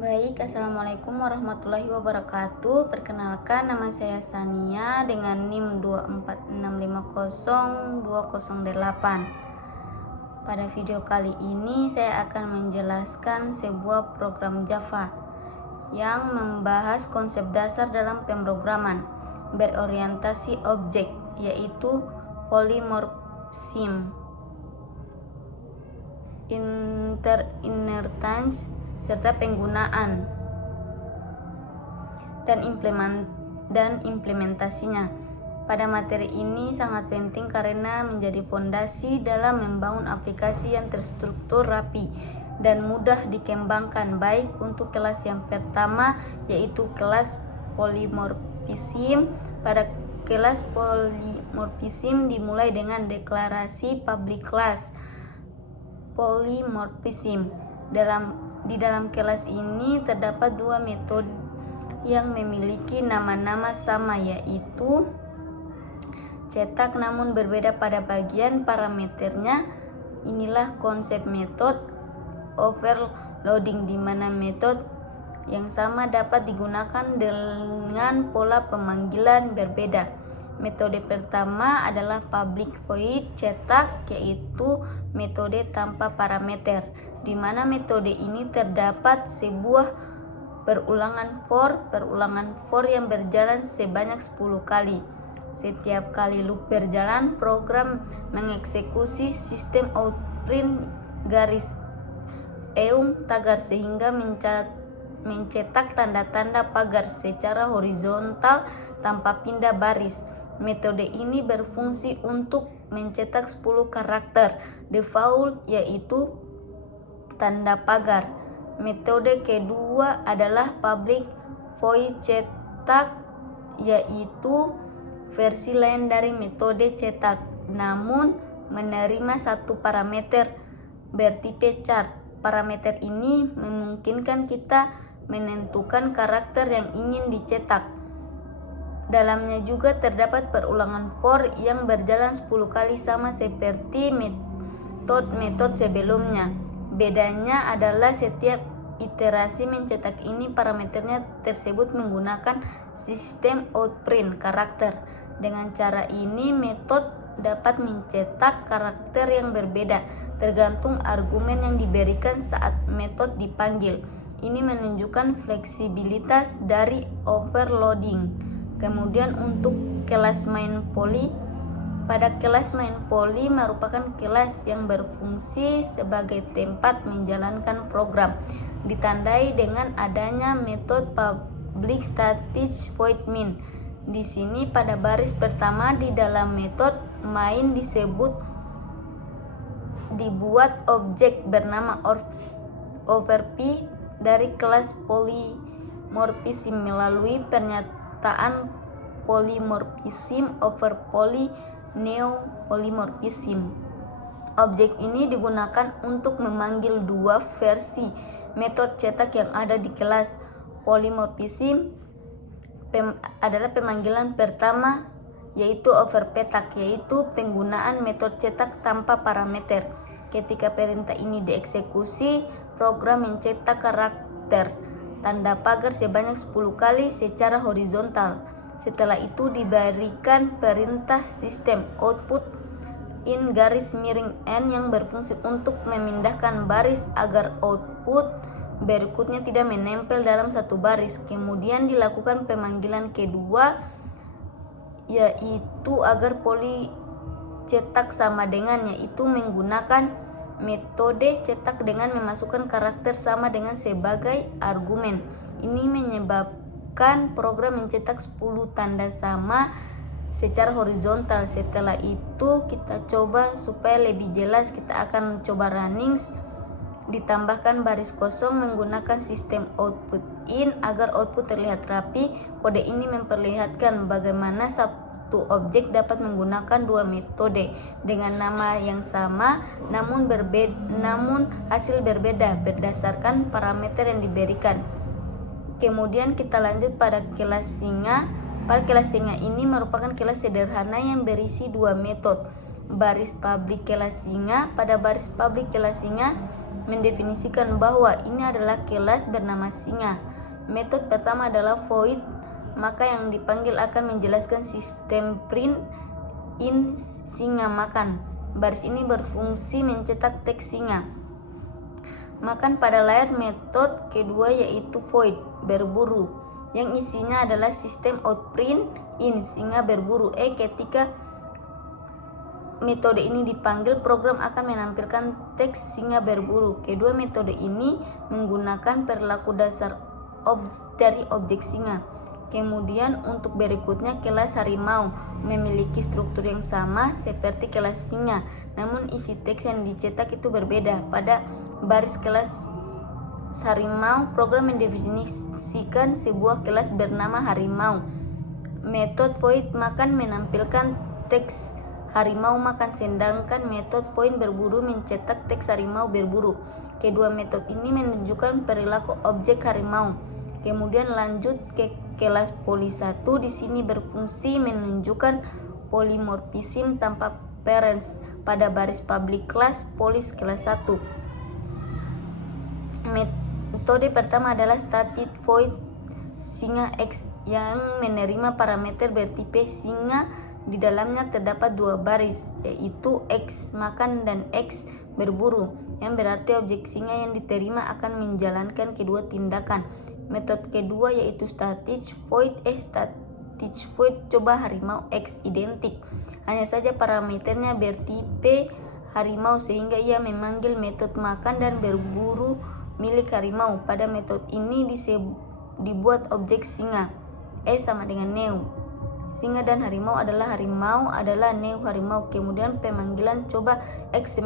Baik, Assalamualaikum warahmatullahi wabarakatuh. Perkenalkan, nama saya Sania dengan NIM 246502008. Pada video kali ini saya akan menjelaskan sebuah program Java yang membahas konsep dasar dalam pemrograman berorientasi objek, yaitu polymorphism, inheritance, serta penggunaan dan implementasinya. Pada materi ini sangat penting karena menjadi fondasi dalam membangun aplikasi yang terstruktur rapi dan mudah dikembangkan, baik untuk kelas yang pertama yaitu kelas polymorphism. Pada kelas polymorphism dimulai dengan deklarasi public class polymorphism. Di dalam kelas ini terdapat dua metode yang memiliki nama-nama sama, yaitu cetak namun berbeda pada bagian parameternya. Inilah konsep metode overloading, di mana metode yang sama dapat digunakan dengan pola pemanggilan berbeda. Metode pertama adalah public void cetak, yaitu metode tanpa parameter, di mana metode ini terdapat sebuah perulangan for yang berjalan sebanyak 10 kali. Setiap kali loop berjalan, program mengeksekusi sistem outprint garis tagar sehingga mencetak tanda-tanda pagar secara horizontal tanpa pindah baris. Metode ini berfungsi untuk mencetak 10 karakter default, yaitu tanda pagar. Metode kedua adalah public void cetak, yaitu versi lain dari metode cetak, namun menerima satu parameter bertipe chart. Parameter ini memungkinkan kita menentukan karakter yang ingin dicetak. Dalamnya juga terdapat perulangan for yang berjalan 10 kali, sama seperti metode sebelumnya. Bedanya adalah setiap iterasi mencetak ini parameternya tersebut menggunakan sistem outprint karakter. Dengan cara ini metode dapat mencetak karakter yang berbeda tergantung argumen yang diberikan saat metode dipanggil. Ini menunjukkan fleksibilitas dari overloading. Kemudian untuk kelas main poly, pada kelas main poly merupakan kelas yang berfungsi sebagai tempat menjalankan program, ditandai dengan adanya metode public static void main. Di sini pada baris pertama di dalam metode main dibuat objek bernama overp dari kelas polymorphism melalui pernyataan polymorphism over poly neopolymorphism. Objek ini digunakan untuk memanggil dua versi metode cetak yang ada di kelas. Polymorphism adalah pemanggilan pertama, yaitu overpetak, yaitu penggunaan metode cetak tanpa parameter. Ketika perintah ini dieksekusi, program mencetak karakter tanda pagar sebanyak 10 kali secara horizontal. Setelah itu diberikan perintah sistem output in garis miring n yang berfungsi untuk memindahkan baris agar output berikutnya tidak menempel dalam satu baris. Kemudian dilakukan pemanggilan kedua, yaitu agar poly cetak sama dengan, yaitu menggunakan metode cetak dengan memasukkan karakter sama dengan sebagai argumen. Ini menyebabkan program mencetak 10 tanda sama secara horizontal. Setelah itu kita coba supaya lebih jelas, kita akan coba running. Ditambahkan baris kosong menggunakan sistem output in agar output terlihat rapi. Kode ini memperlihatkan bagaimana satu objek dapat menggunakan dua metode dengan nama yang sama namun hasil berbeda berdasarkan parameter yang diberikan. Kemudian kita lanjut pada kelas singa. Pada kelas singa ini merupakan kelas sederhana yang berisi dua metode. Baris publik kelas singa. Pada baris publik kelas singa mendefinisikan bahwa ini adalah kelas bernama singa. Metode pertama adalah void, maka yang dipanggil akan menjelaskan sistem print in singa makan. Baris ini berfungsi mencetak teks singa makan pada layar. Metode kedua yaitu void, berburu, yang isinya adalah sistem outprint in singa berburu. Ketika metode ini dipanggil, program akan menampilkan teks singa berburu. Kedua metode ini menggunakan perilaku dasar dari objek singa. Kemudian untuk berikutnya, kelas harimau memiliki struktur yang sama seperti kelas singa, namun isi teks yang dicetak itu berbeda. Pada baris kelas harimau, program mendefinisikan sebuah kelas bernama harimau. Metode void makan menampilkan teks harimau makan, sedangkan metode point berburu mencetak teks harimau berburu. Kedua metode ini menunjukkan perilaku objek harimau. Kemudian lanjut ke kelas poli 1. Di sini berfungsi menunjukkan polimorfisme tanpa parents pada baris public class polis kelas 1. Metode pertama adalah static void singa X yang menerima parameter bertipe singa. Di dalamnya terdapat dua baris, yaitu X makan dan X berburu, yang berarti objek singa yang diterima akan menjalankan kedua tindakan. Metode kedua yaitu static void. Static void coba harimau X identik, hanya saja parameternya bertipe harimau sehingga ia memanggil metode makan dan berburu milik harimau. Pada metode ini dibuat objek singa sama dengan new. Singa dan harimau adalah new harimau. Kemudian pemanggilan coba X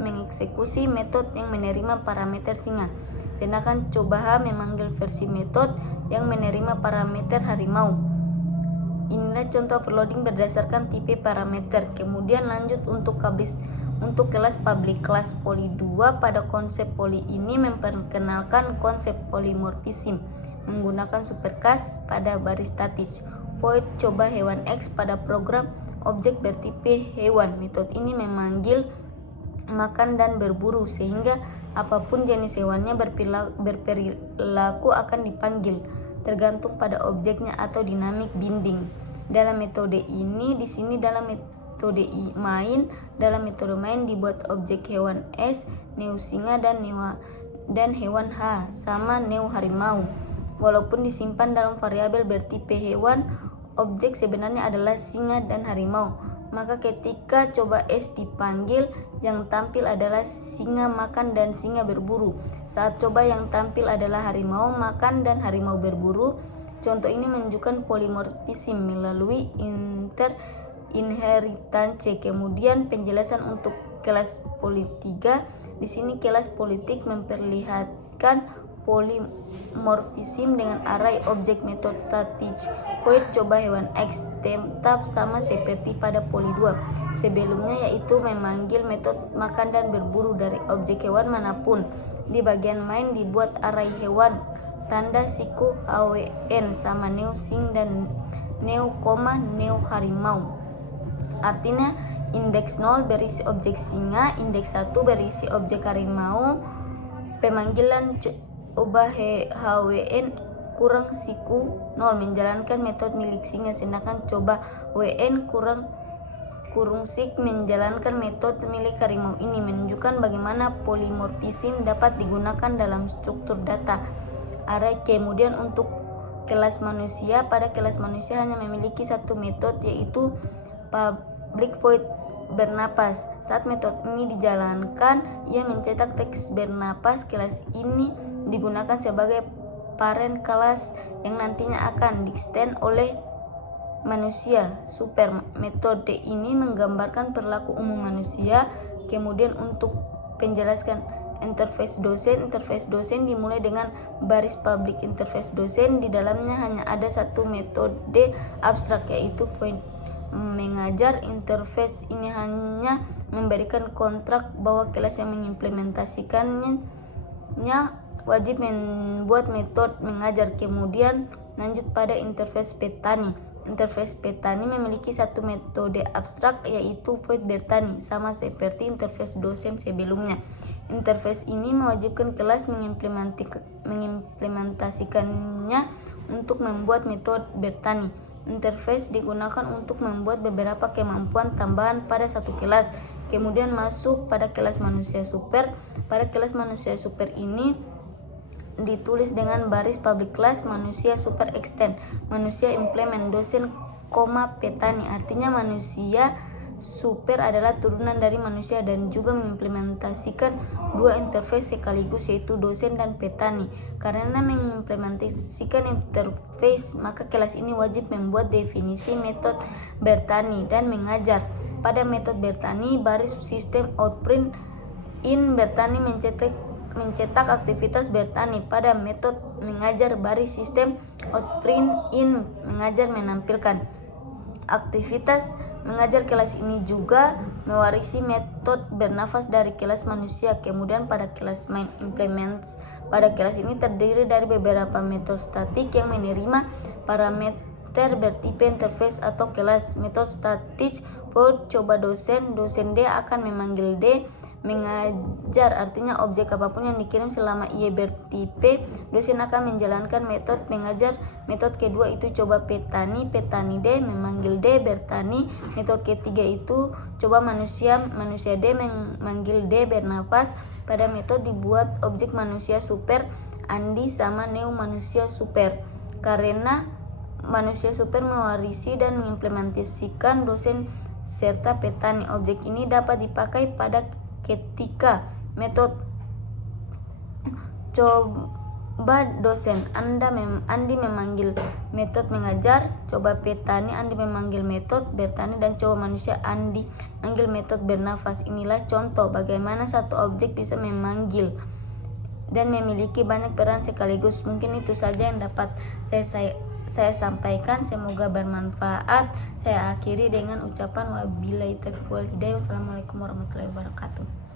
mengeksekusi metode yang menerima parameter singa, sedangkan coba H memanggil versi metode yang menerima parameter harimau. Inilah contoh overloading berdasarkan tipe parameter. Kemudian lanjut untuk kelas public class poli 2. Pada konsep poli ini memperkenalkan konsep polimorfisme menggunakan superclass pada baris statis. Void coba hewan X pada program objek bertipe hewan. Metode ini memanggil makan dan berburu sehingga apapun jenis hewannya berperilaku akan dipanggil tergantung pada objeknya atau dynamic binding. Dalam metode ini dalam metode main dibuat objek hewan S, new singa dan hewan H sama new harimau. Walaupun disimpan dalam variabel bertipe hewan, objek sebenarnya adalah singa dan harimau. Maka ketika coba S dipanggil, yang tampil adalah singa makan dan singa berburu. Saat coba yang tampil adalah harimau makan dan harimau berburu. Contoh ini menunjukkan polimorfisme melalui inheritance. Kemudian penjelasan untuk kelas politik. Di sini kelas politik memperlihatkan polimorfisme dengan array objek metode static void coba hewan X tetap sama seperti pada poli 2 sebelumnya, yaitu memanggil metode makan dan berburu dari objek hewan manapun. Di bagian main dibuat array hewan tanda siku HWN sama new sing dan new harimau. Artinya indeks 0 berisi objek singa, indeks 1 berisi objek harimau. Pemanggilan coba HWN kurang siku 0 menjalankan metode milik singa, sedangkan coba WN kurung sik menjalankan metode milik harimau. Ini menunjukkan bagaimana polimorfisme dapat digunakan dalam struktur data array. Kemudian untuk kelas manusia, pada kelas manusia hanya memiliki satu metode yaitu public void bernapas. Saat metode ini dijalankan, ia mencetak teks bernapas. Kelas ini digunakan sebagai parent kelas yang nantinya akan di-extend oleh manusia. Super metode ini menggambarkan perilaku umum manusia. Kemudian untuk penjelasan interface dosen dimulai dengan baris public interface dosen. Di dalamnya hanya ada satu metode abstrak yaitu point mengajar. Interface ini hanya memberikan kontrak bahwa kelas yang mengimplementasikannya wajib membuat metode mengajar. Kemudian lanjut pada interface petani. Interface Petani memiliki satu metode abstrak, yaitu Void Bertani, sama seperti interface dosen sebelumnya. Interface ini mewajibkan kelas mengimplementasikannya untuk membuat metode Bertani. Interface digunakan untuk membuat beberapa kemampuan tambahan pada satu kelas, kemudian masuk pada kelas manusia super. Pada kelas manusia super ini ditulis dengan baris public class manusia super extend, manusia implement dosen, petani. Artinya manusia super adalah turunan dari manusia dan juga mengimplementasikan dua interface sekaligus, yaitu dosen dan petani. Karena mengimplementasikan interface, maka kelas ini wajib membuat definisi metode bertani dan mengajar. Pada metode bertani, baris sistem outprint in bertani mencetak aktivitas bertani. Pada metode mengajar, baris sistem outprint in mengajar menampilkan aktivitas mengajar. Kelas ini juga mewarisi metode bernafas dari kelas manusia. Kemudian pada kelas main implements, pada kelas ini terdiri dari beberapa metode statik yang menerima parameter bertipe interface atau kelas. Metode static void coba dosen, dosen D akan memanggil D. Mengajar artinya objek apapun yang dikirim selama ia bertipe, dosen akan menjalankan metode mengajar. Metode kedua itu coba petani, petani D memanggil D bertani. Metode ketiga itu coba manusia, manusia D memanggil D bernapas. Pada metode dibuat objek manusia super Andi sama neo manusia super, karena manusia super mewarisi dan mengimplementasikan dosen serta petani. Objek ini dapat dipakai pada ketika metode coba dosen Andi memanggil metode mengajar, coba petani Andi memanggil metode bertani, dan coba manusia Andi memanggil metode bernafas. Inilah contoh bagaimana satu objek bisa memanggil dan memiliki banyak peran sekaligus. Mungkin itu saja yang dapat saya sampaikan, semoga bermanfaat. Saya akhiri dengan ucapan wabillahi taufiq wal hidayah. Wassalamualaikum warahmatullahi wabarakatuh.